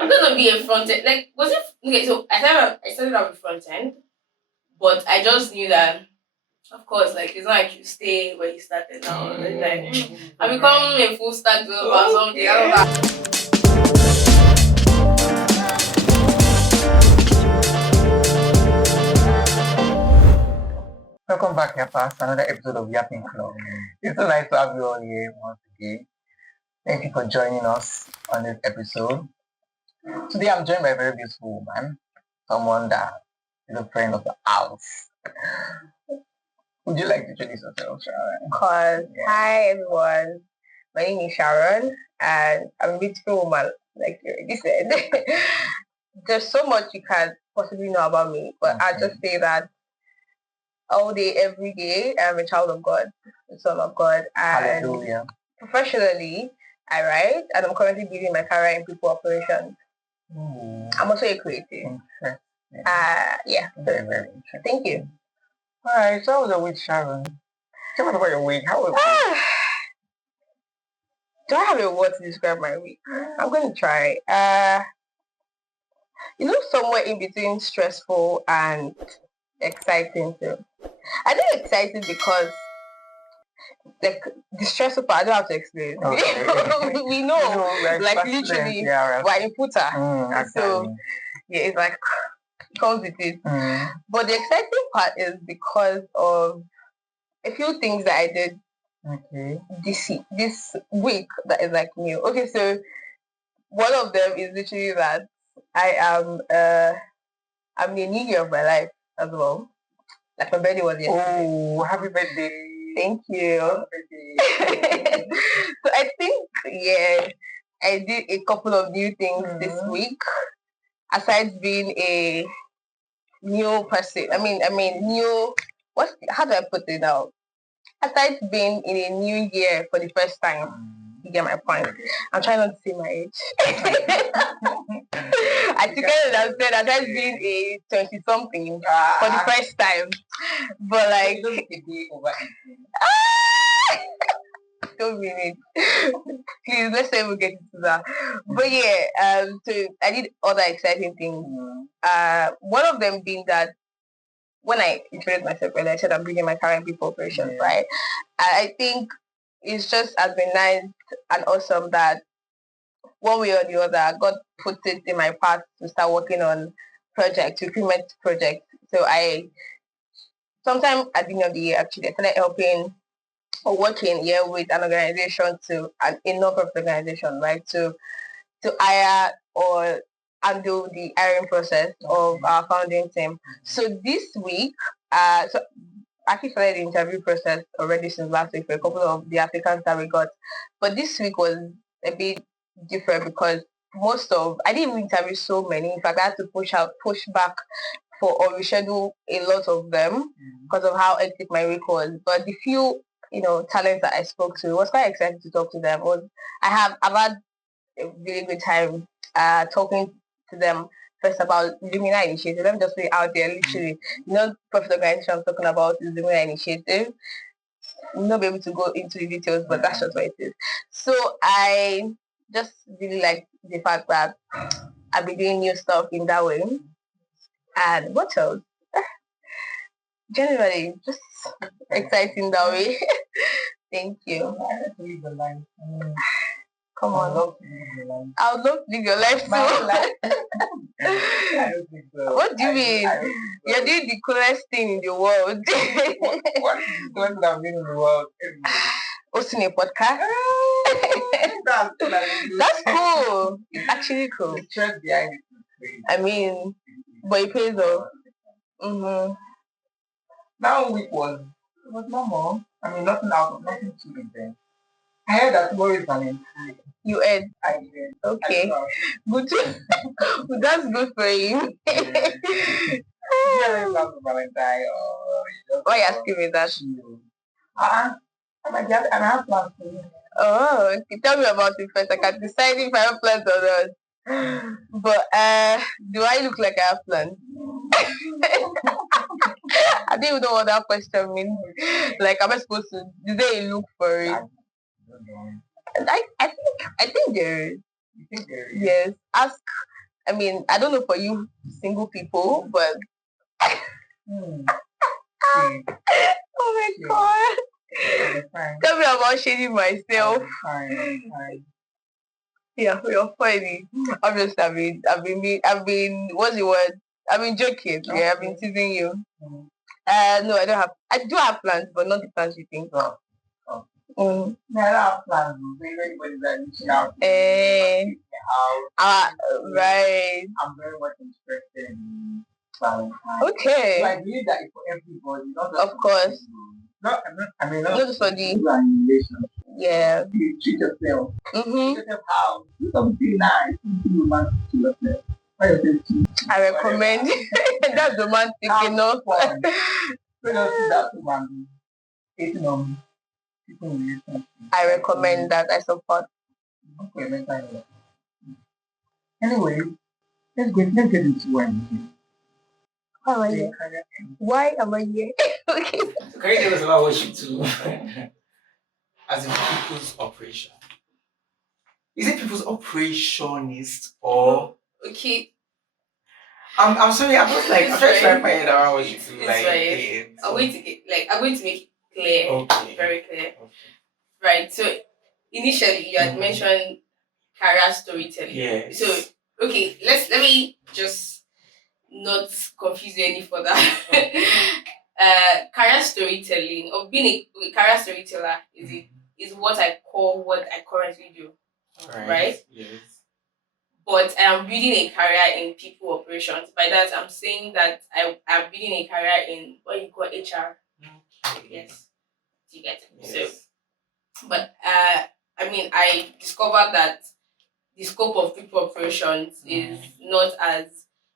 I'm gonna be a front end. Like, was it okay? So I started out with front end, but I just knew that, of course, like it's not like you stay where you started now. It's like I become a full stack developer or something. I don't know. Welcome back, Yappers, to another episode of Yapping Club. It's so nice to have you all here once again. Thank you for joining us on this episode. Today I'm joined by a very beautiful woman, someone that is a friend of the house. Would you like to introduce yourself, Sharon? Of course. Hi, everyone. My name is Sharon, and I'm a beautiful woman, like you already said. There's so much you can possibly know about me, but I'll just say that all day, every day, I'm a child of God, a son of God. And Hallelujah. professionally, I write, and I'm currently building my career in people operations. I'm also a creative. Yeah. Very, very interesting. Thank you. All right, so how was your week, Sharon? Tell us about your week. How was it? Do I have a word to describe my week? I'm going to try. Somewhere in between stressful and exciting too. I think exciting because like the stressful part, I don't have to explain. Okay. we know, like literally, we're in Puta. So yeah, it's like comes with it. But the exciting part is because of a few things that I did this week that is like new. Okay, so one of them is literally that I'm in a new year of my life as well. Like my birthday was yesterday. Oh, happy birthday. Thank you. So I think, yeah, I did a couple of new things this week. Aside being a new person, new, how do I put it now? Aside being in a new year for the first time, you get my point. I'm trying not to say my age. I think I said aside being a 20-something for the first time. But like, don't mean it. Please, let's say we get into that. But yeah, so I did other exciting things. One of them being that when I introduced myself earlier, I said I'm bringing my current people operations, right? I think it's just has been nice and awesome that one way or the other, God put it in my path to start working on recruitment projects. So sometime at the end of the year, actually, I started helping or working here with an organization a non-profit organization, right? To hire or handle the hiring process of our founding team. So this week, so I actually started the interview process already since last week for a couple of the applicants that we got. But this week was a bit different because I didn't even interview so many. In fact, I had to push back or reschedule a lot of them because of how hectic my week was. But the few, talents that I spoke to, it was quite exciting to talk to them. I've had a really good time talking to them first about Lumina Initiative. Let me just put it out there, literally. Profit organization I'm talking about is Lumina Initiative. I'm not be able to go into the details, but that's just what it is. So I just really like the fact that I've been doing new stuff in that way. And what else? Generally, just exciting that way. Thank you. Come on. I would love to live your life too. I don't think so. What do you mean? You're doing the coolest thing in the world. What is the coolest thing I've been in the world? Hosting a podcast. That's cool. It's actually cool. The stress behind it is crazy. I mean, but it pays off. That week was normal. I mean, nothing too intense. I heard that tomorrow is Valentine. You heard? I heard. Okay. Good. That's good for you. Yeah, Valentine. Why are you asking me that? I have plans for you. Oh, okay. Tell me about it first. I can decide if I have plans or not. But do I look like I have plans? I don't even know what that question means. Like, am I supposed to? Do they look for it? I think there is. You think there is? Yes. Ask I mean, I don't know for you single people, but Okay. oh my Yeah. god. Fine. Tell me about shading myself. Fine. Yeah, you're funny. Obviously, what's the word? I've been joking. Okay. Yeah, I've been teasing you. No, I don't have. I do have plans, but not the plans you think. No, I don't have plans. Anybody's like reaching out. Right. I'm very much interested in Valentine's. Okay. So I believe that it's for everybody, not just of course. not Not just for the relationship. yeah. You treat yourself. Mm-hmm. Treat yourself how? Do something nice, something romantic to yourself. I recommend. That's romantic enough. Fun. So just do that to man. Hating on people in relationship. I recommend that. I support. Okay, let's try it. Anyway, let's get into why I'm here. Why am I here? Why am I here? Okay. So can you tell us about what you do as a people's operation? Is it people's operationist or Okay. I'm sorry, I'm just like I'm trying to wrap my head around what you do. It's Like fine. I'm going to make it clear. Okay. Very clear. Okay. Right. So initially you had mentioned career storytelling. Yes. So okay, let me just not confuse you any further. Okay. Career storytelling or being a career storyteller is what I call what I currently do. Right? Yes. But I am building a career in people operations. By that, I'm saying that I am building a career in what you call HR. Okay. Yes. Do you get it? Yes. So, but I mean, I discovered that the scope of people operations is not as,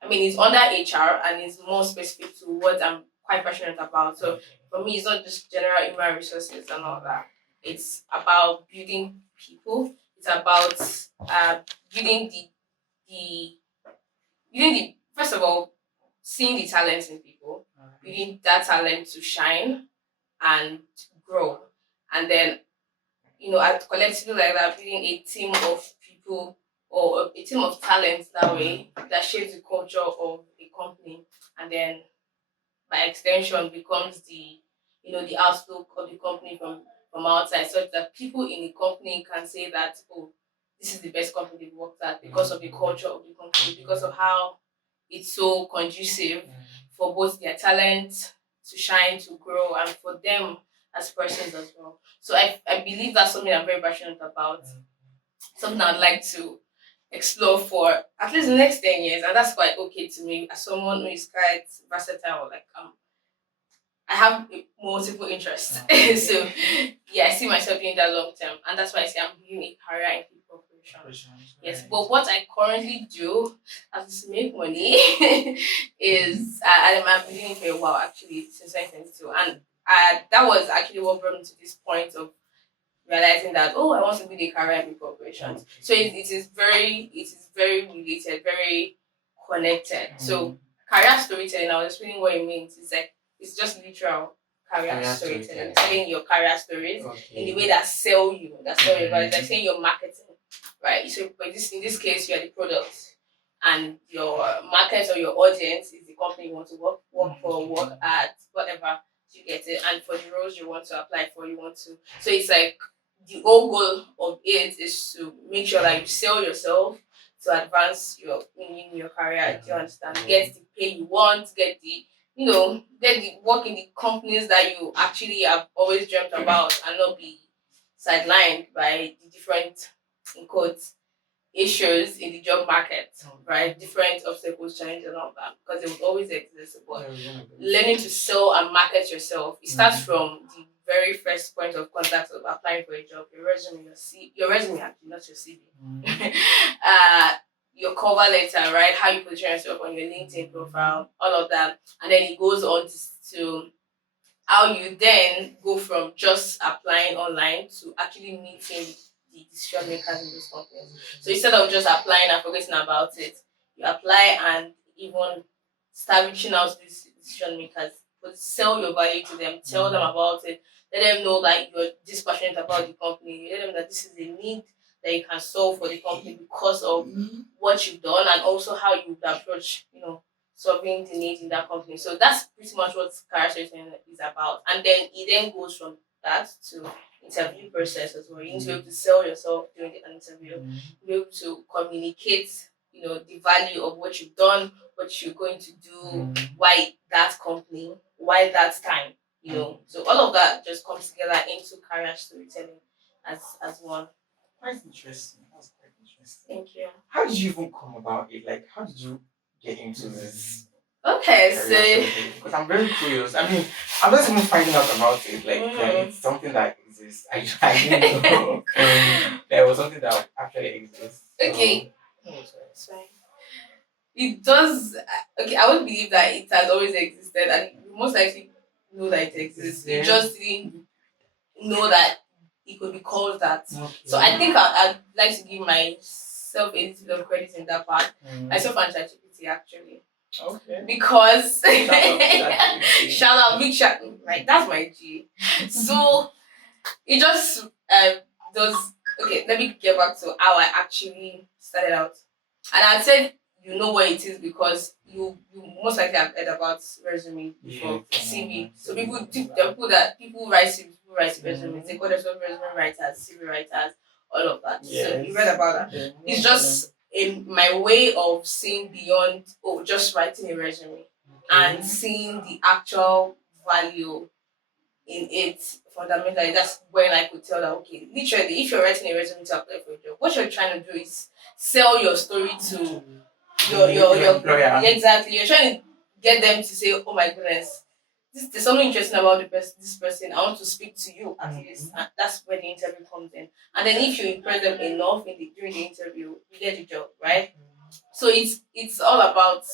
I mean, it's under HR and it's more specific to what I'm quite passionate about. So for me, it's not just general human resources and all that. It's about building people. It's about building the first of all, seeing the talents in people, building that talent to shine and grow, and then at collectively like that, building a team of people or a team of talents that way that shapes the culture of a company, and then by extension becomes the outlook of the company from outside, such that people in the company can say that, oh, this is the best company they've worked at because of the culture of the company, because of how it's so conducive for both their talent to shine, to grow, and for them as persons as well. So I believe that's something I'm very passionate about, something I'd like to explore for at least the next 10 years. And that's quite okay to me as someone who is quite versatile. Like, I have multiple interests. So, yeah, I see myself doing that long term. And that's why I say I'm doing a career in people operations. Yes, but what I currently do as to make money is I've been doing it for a while actually, since 2022. And that was actually what brought me to this point of realizing that, oh, I want to be a career in people operations. So it is very related, very connected. So career storytelling, I was explaining what it means. It's like it's just literal career storytelling, telling your career stories in the way that sell you, that sell your value, like saying your marketing, right? So in this case, you are the product, and your market or your audience is the company you want to work for, work at, whatever. You get it, and for the roles you want to apply for, you want to. So it's like the whole goal of it is to make sure that you sell yourself to advance in your career. Do you understand? Get the pay you want, get the work in the companies that you actually have always dreamt about, and not be sidelined by the different, in quotes, issues in the job market, right? Different obstacles, challenges, and all that, because they would always exist. But learning to sell and market yourself, it starts from the very first point of contact of applying for a job. Your resume, your resume, actually, not your CV. Your cover letter, right? How you position yourself on your LinkedIn profile, all of that, and then it goes on to how you then go from just applying online to actually meeting the decision makers in those companies. So instead of just applying and forgetting about it, you apply and even start reaching out to these decision makers, but sell your value to them, tell them about it, let them know that you're this passionate about the company, let them know that this is a need that you can solve for the company because of what you've done and also how you would approach, solving the needs in that company. So that's pretty much what career storytelling is about. And then it then goes from that to interview process as well. You need to be able to sell yourself during an interview, be able to communicate, the value of what you've done, what you're going to do, why that company, why that time, So all of that just comes together into career storytelling as one. Quite interesting. That's quite interesting. Thank you. How did you even come about it? Like, how did you get into this? Okay, Because I'm very curious. I mean, I'm just even finding out about it. Like, that it's something that exists. I didn't know there was something that actually exists. Okay. It's fine. It does. Okay, I would believe that it has always existed, and you most likely know that it exists. You just didn't know that it could be called that. Okay. So I think I'd like to give myself a little bit of credit in that part. Myself and ChatGPT actually. Okay. Because shout out, big shout, like that's my G. So it just does. Okay, let me get back to how I actually started out. And I said you know what it is because you most likely have heard about resume before, CV. So people write CV, people write resumes. They call themselves resume writers, CV writers, all of that. Yes. So you read about that. Yeah. It's just in my way of seeing beyond just writing a resume and seeing the actual value in it fundamentally. That's when I could tell that okay, literally, if you're writing a resume to apply for a job, what you're trying to do is sell your story to your employer. Exactly. You're trying to get them to say, oh my goodness, there's something interesting about this person. I want to speak to you at least. And that's where the interview comes in. And then if you impress them enough during the interview, you get the job, right? So it's all about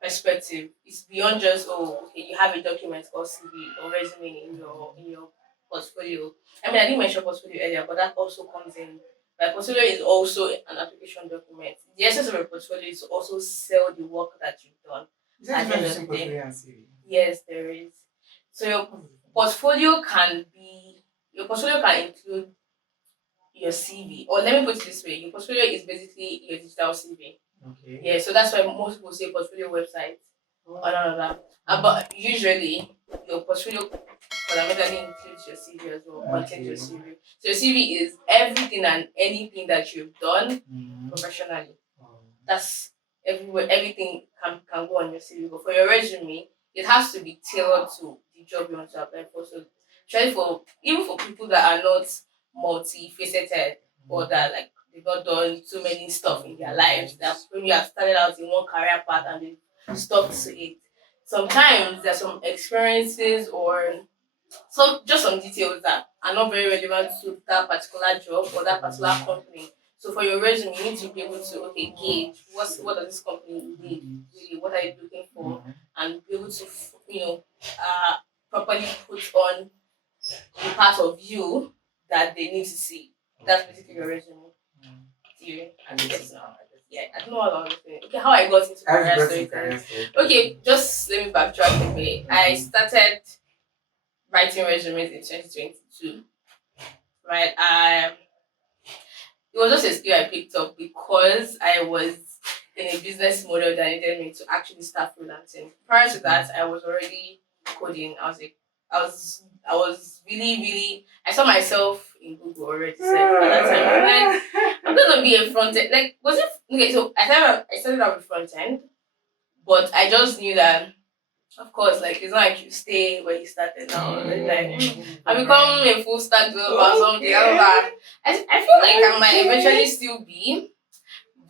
perspective. It's beyond just you have a document or CV or resume in your portfolio. I mean, I didn't mention portfolio earlier, but that also comes in. My portfolio is also an application document. The essence of a portfolio is to also sell the work that you've done. Is there a difference between portfolio and CV? Yes, there is. So your portfolio can include your CV, or let me put it this way: your portfolio is basically your digital CV. Okay. Yeah, so that's why most people say portfolio website or none of that. But usually, your portfolio fundamentally includes your CV as well, contains your CV. So your CV is everything and anything that you've done professionally. That's everywhere. Everything can go on your CV. But for your resume, it has to be tailored to the job you want to apply for. So, even for people that are not multifaceted or that they've not done too many stuff in their lives, that maybe have started out in one career path and they stuck to it. Sometimes there's some experiences or some details that are not very relevant to that particular job or that particular company. So for your resume, you need to be able to gauge what does this company need, really, what are you looking for, and be able to properly put on the part of you that they need to see. That's basically your resume. Yeah, I don't know all of it. Okay, how I got into career storytelling. Okay, just let me backtrack a bit. I started writing resumes in 2022. Right? It was just a skill I picked up because I was in a business model that needed me to actually start freelancing. Prior to that, I was already coding. I was really, really. I saw myself in Google already. So at that time, I'm gonna be a front end. So I started out with front end, but I just knew that. Of course, it's not like you stay where you started now. I become a full stack developer or something. I feel like I might eventually still be,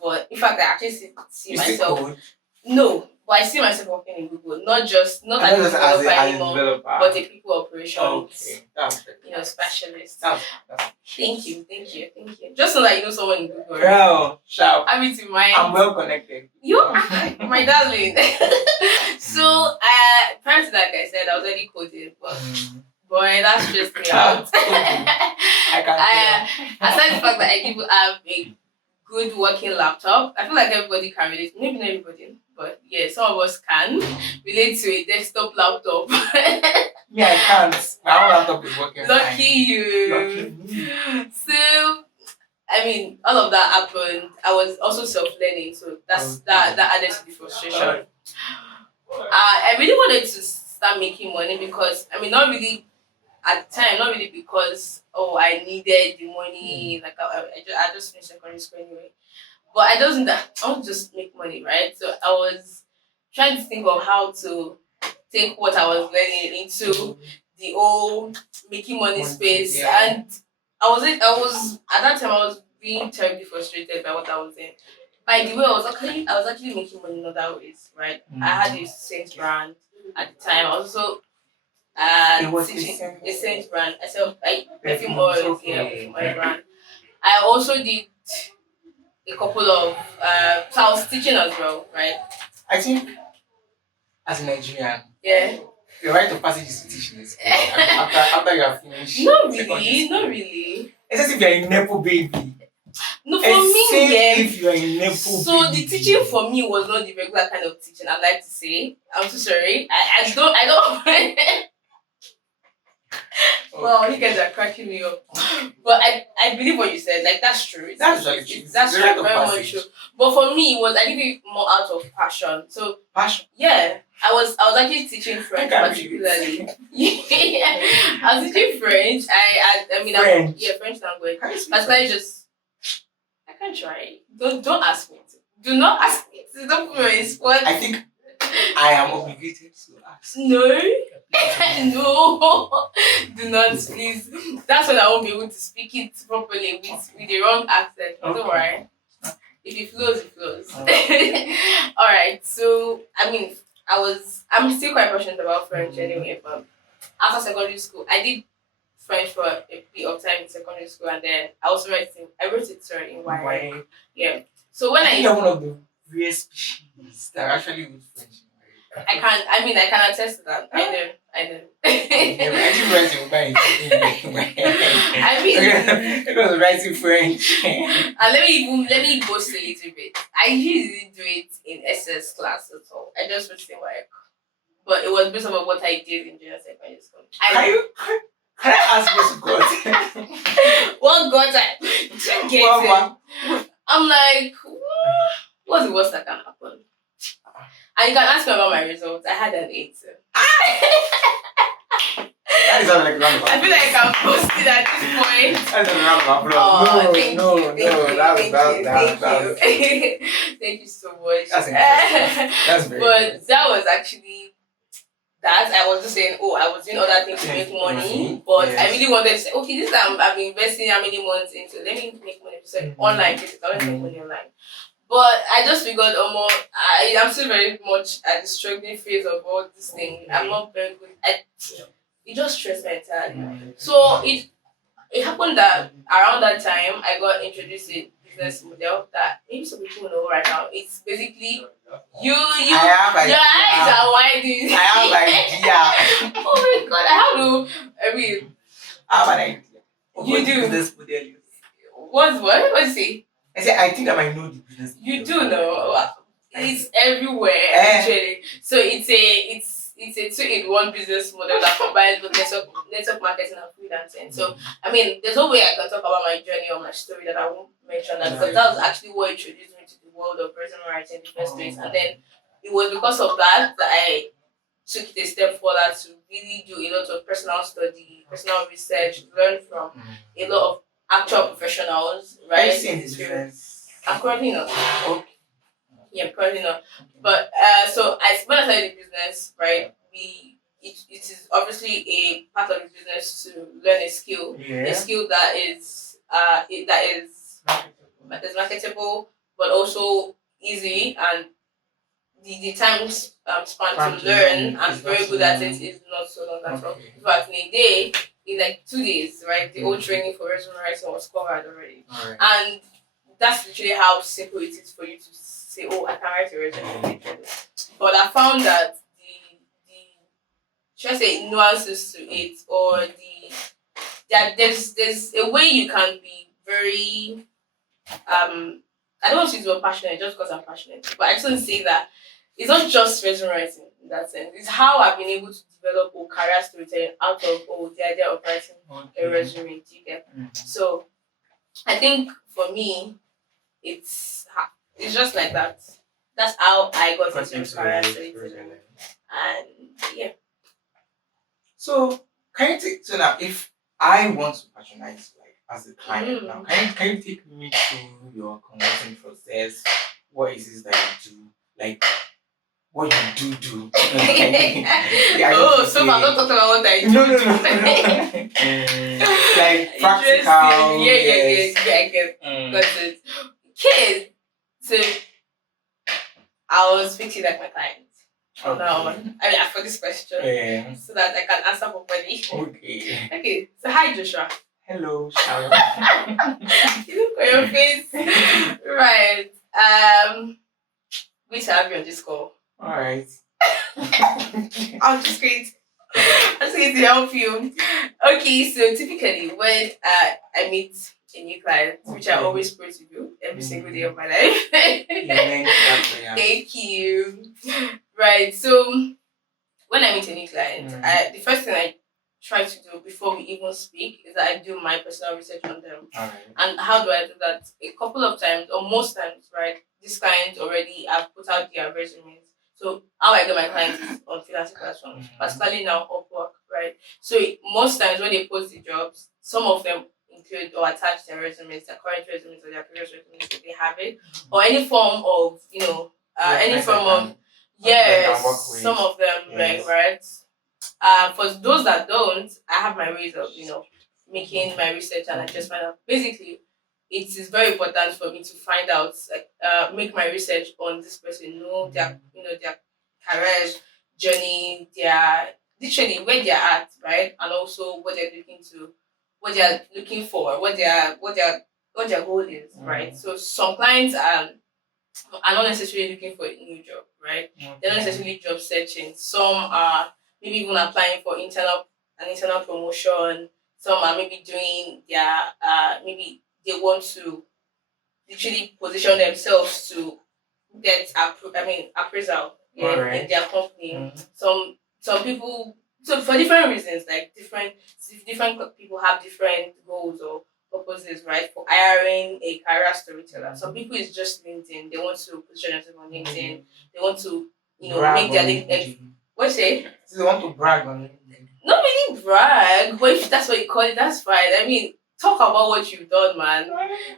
but in fact, I actually see myself. No, but I see myself working in Google, not as a developer anymore, but a people operations, specialist. Thank you. Just so that you know someone in Google. Girl, sharp. Have it in mind. I'm well connected. You are my darling. So, prior to that, like I said, I was already coding, but boy, that stressed me out. I can't aside the fact that I do have a good working laptop, I feel like everybody can relate. Maybe not everybody, but yeah, some of us can relate to a desktop laptop. Yeah, I can't. My own laptop is working. Lucky you. Lucky me. So, I mean, all of that happened. I was also self-learning, so that added to the frustration. I really wanted to start making money because I mean, not really at the time, not really because I needed the money. Like I just finished secondary school anyway, but I just that I want to just make money, right? So I was trying to think of how to take what I was learning into the whole making money space, and I was at that time I was being terribly frustrated by what I was in. By the way, I was actually making money in other ways, right? I had a Saint brand at the time. I was also It was teaching December. a Saint brand. I sell perfume oils, perfume oil brand. I also did a couple of so I was teaching as well, right? I think as a Nigerian, Yeah. the rite of passage is to teach in this school. After you have finished. Not really. Except if you're a Nepo baby. No, for me, yeah. If you're a Nepo So baby. the teaching for me was not the regular kind of teaching. I'd like to say. I'm so sorry. I don't. Well, you guys are cracking me up. But I believe what you said. Like that's true. That's true. Very much true. But for me, it was I did it more out of passion. So passion. Yeah, I was actually teaching French particularly. Yeah, I was teaching French. I mean French language. Particularly just I can try. Don't ask me to. Do not ask me to. Don't put me on the spot. I think I am obligated to ask. No. No, do not please. That's when I won't be able to speak it properly with the wrong accent. Okay. Don't worry. If it flows, it flows. Alright, so I mean I'm still quite passionate about French anyway, but after secondary school I did French for a bit of time in secondary school and then I wrote it in YY. Yeah. So when you're one of the rare species that are actually good French. I can attest to that. I know. I didn't write in I mean, it was writing French. And let me boast a little bit. I usually didn't do it in SS class at all. I just wrote it in work. But it was based on what I did in junior secondary school. Can I ask what's God? What God I didn't get it. I'm like, what's the worst that can happen? And you can ask me about my results. I had an 8. That is not like a round of applause. I feel like I'm posted at this point. That's a round of applause. Thank you. Thank you so much. That's interesting. That's very But that was actually that. I was just saying, I was doing other things to make money. But I really wanted to say, okay, this is I've been investing how many months into. Let me make money. So online, I want to make money online. But I just figured, I'm still very much at the struggling phase of all this thing. I'm not very good. It just stressed me entirely. So it happened that around that time I got introduced to a business model that maybe some people know right now. It's basically your eyes are widening. I have an idea. Oh my god, I have an idea. You do. Business model. What is it? I said I think I might know the business. You do know. It's everywhere actually. So it's a 2-in-1 business model that combines both network marketing and freelancing. So I mean, there's no way I can talk about my journey or my story that I won't mention that because that was actually what introduced me to the world of resume writing in the first place. And then it was because of that I took it a step further to really do a lot of personal study, personal research, learn from a lot of actual professionals, right? I'm currently not. Okay. Yeah, currently not. But so when I started the business, right, it is obviously a part of the business to learn a skill that is marketable, but also easy and the time span to learn and very good at it is not so long at all. But in a day, in like 2 days, right, the whole training for resume writing was covered already. And that's literally how simple it is for you to say, I can write a resume. But I found that should I say nuances to it, or there's a way you can be very I don't want to use the word passionate just because I'm passionate, but I just want to say that it's not just resume writing in that sense. It's how I've been able to develop a career storytelling out of the idea of writing a resume. Do you get? So I think for me, it's just like that. That's how I got Got into into career it. storytelling. And yeah. So can you take so now if I want to patronize like as a client now, can you take me through your conversion process? What is it that you do? Like what you do. Yeah, Oh, so far not talking about what I do. No. Like practical. Yeah, I get got it. Okay. So I was fixing like my client. Okay. Now, I mean, for this question, so that I can answer properly. Okay. Okay. So hi, Joshua. Hello, Sharon. You look on your face. Right. Good to have you on this call. All right. I'm just going to help you. Okay, so typically when I meet a new client, which I always pray to do every single day of my life. Thank you. Right, so when I meet a new client, the first thing I try to do before we even speak is that I do my personal research on them. Right. And how do I do that? A couple of times, or most times, right? These clients already have put out their resumes. So how I get my clients is on freelancing platforms, particularly now Upwork, right? So most times when they post the jobs, some of them include or attach their resumes, their current resumes or their previous resumes if they have it, or any form of any form of some of them right. For those that don't, I have my ways of making my research, and I just find out basically it is very important for me to find out make my research on this person, know their their career journey, their literally where they're at, right, and also what they're looking for, what their goal is, right. So some clients are not necessarily looking for a new job, right? They're not necessarily job searching. Some are maybe even applying for an internal promotion. Some are maybe doing their maybe they want to literally position themselves to get appraisal in their company. Some people, so for different reasons, like different people have different goals or purposes, right? For hiring a career storyteller. Some people is just LinkedIn. They want to position themselves on LinkedIn. They want to make their LinkedIn. What say? So they want to brag on it. Not really brag, but if that's what you call it, that's fine. I mean, talk about what you've done, man.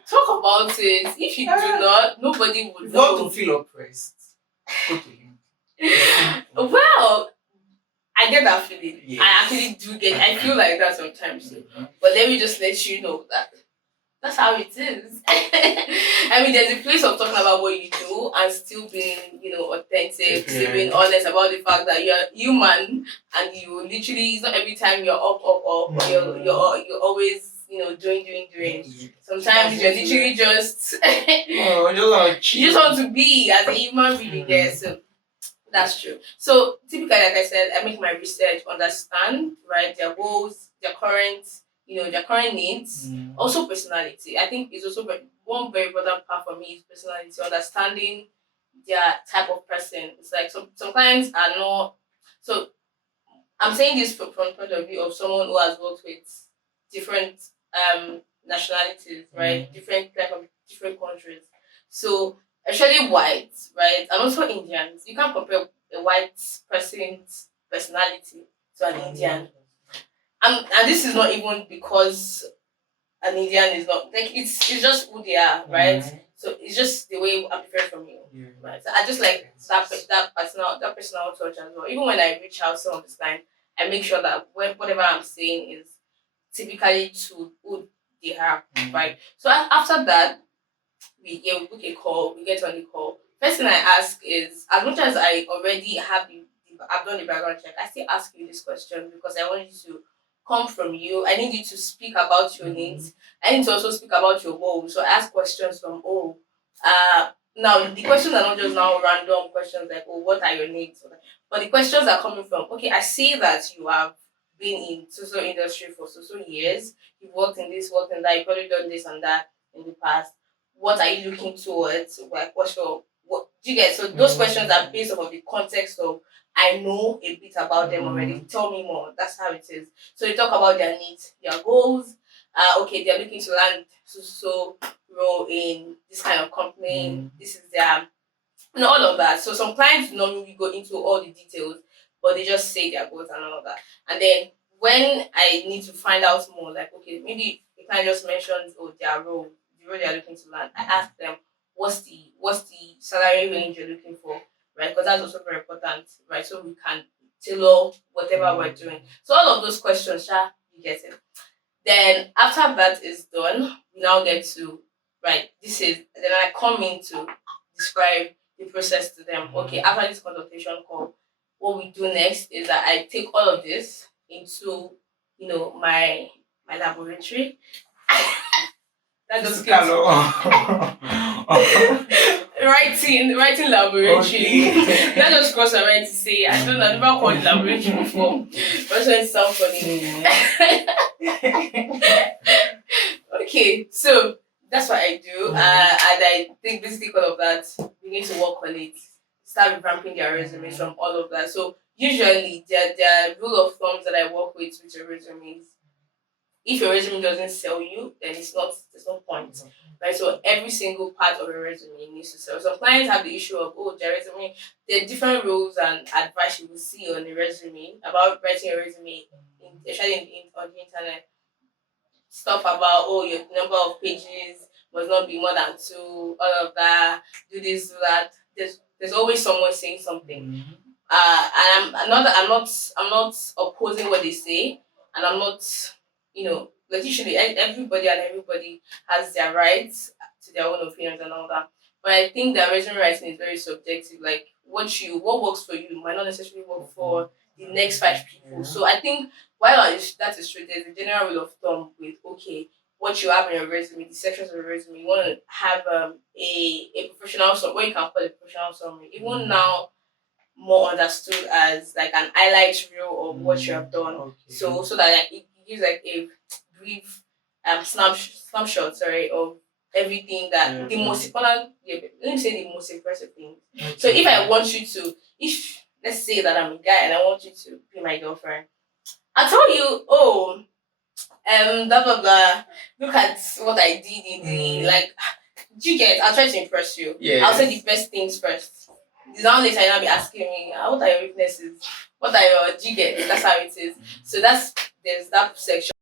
Talk about it. If you do not, nobody would If you know. want to feel oppressed, go to him. Well, I get that feeling. Yes. I actually do get. I feel like that sometimes. But let me just let you know that that's how it is. I mean, there's a place of talking about what you do and still being, authentic, still being honest about the fact that you're human and you literally, it's not every time you're up, but you're always, doing. Sometimes you're literally just, you just want to be as a human being there. So that's true. So typically, like I said, I make my research, understand, right, their goals, their current needs, also personality. I think it's also one very important part for me is personality, understanding their type of person. It's like some clients are not. So I'm saying this from the point of view of someone who has worked with different nationalities, right? Different from different countries. So especially whites, right, and also Indians. You can't compare a white person's personality to an Indian. And this is not even because an Indian is not like it's just who they are, right? So it's just the way I'm different from you, right? So I just like that personal touch as well. Even when I reach out some of the time, I make sure that whatever I'm saying is typically to who they are, right? So after that, we book a call, we get on the call. First thing I ask is, as much as I already I've done the background check, I still ask you this question because I want you to come from you. I need you to speak about your needs. I need to also speak about your goals. So I ask questions from now the questions are not just now random questions like what are your needs, but the questions are coming from I see that you have been in social industry for so years. You've worked in this, worked in that. You've probably done this and that in the past. What are you looking towards? Like, what do you get? So those questions are based off of the context of I know a bit about them already. Tell me more. That's how it is. So you talk about their needs, their goals. They're looking to land so role in this kind of company. This is their, and all of that. So some clients normally go into all the details, but they just say their goals and all of that. And then when I need to find out more, like okay, maybe the client just mentions their role, the role they are looking to land. I ask them what's the salary range you're looking for, right? Because that's also very important, right? So we can tailor whatever we're doing. So all of those questions, you get it. Then after that is done, we now get to right. This is then I come in to describe the process to them. Okay, after this consultation call, what we do next is that I take all of this into my laboratory. That just gives writing laboratory. Okay. That just crossed my mind to say I don't know, I've never called it laboratory before. But it sounds funny. Okay, so that's what I do, and I think basically all of that, we need to work on it, start revamping their resumes from all of that. So usually, there are rule of thumbs that I work with your resumes. If your resume doesn't sell you, then there's no point, right? So every single part of your resume needs to sell. Some clients have the issue of their resume. There are different rules and advice you will see on the resume about writing a resume, especially on the internet. Stuff about your number of pages must not be more than 2, all of that, do this, do that. There's always someone saying something. And I'm not opposing what they say, and I'm not, like usually everybody has their rights to their own opinions and all that. But I think that resume writing is very subjective. Like what works for you might not necessarily work for the next 5 people. So I think that is true, there's a general rule of thumb with what you have in your resume, the sections of your resume. You want to have a professional summary, what you can call a professional summary. Even now, more understood as like an highlight reel of what you have done. Okay. So that like it gives like a brief snapshot, of everything that the most important. Yeah, let me say the most impressive thing. Okay. So if I want you to, if let's say that I'm a guy and I want you to be my girlfriend, I'll tell you, blah blah blah. Look at what I did in the do you get? I'll try to impress you. Yes. I'll say the best things first. This now later you'll be asking me, what are your weaknesses? What are your do you get? That's how it is. So there's that section.